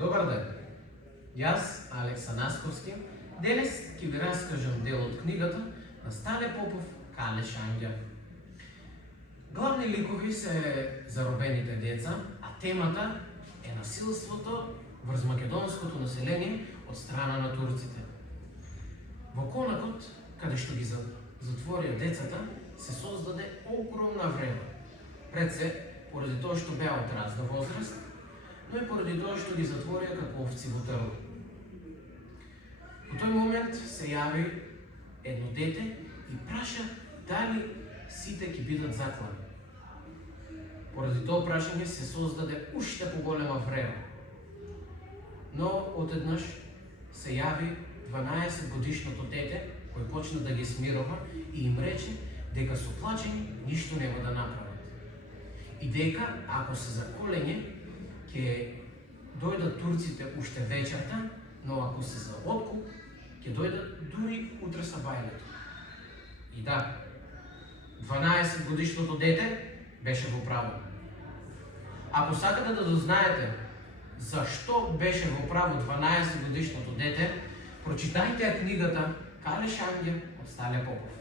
Добар ден! Јас, Алекса Насковски, денес ќе ви раскажам дел од книгата на Стане Попов Кале Шања. Главни ликови се заробените деца, а темата е насилството врз македонското население од страна на турците. Во конакот, каде што ги затворија децата, се создаде огромна врева. Пред се, поради тоа што беа од разна возраст, но и поради тоа што ги затворија како овци во трл. Во тој момент се јави едно дете и праша дали сите ќе бидат заклани. Поради тоа прашање се создаде уште поголема врева. Но одеднаш се јави 12-годишното дете кој почна да ги смирува и им рече дека со плачење ништо нема да направат. И дека ако се за колење ќе дојдат турците уште вечерта, но ако се за откуп ќе дојдат дури утре сабајлето. И да, 12-годишното дете беше во право. Ако сакате да дознаете зашто беше во право 12-годишното дете, прочитајте книгата Кале Шања од Стане Попов.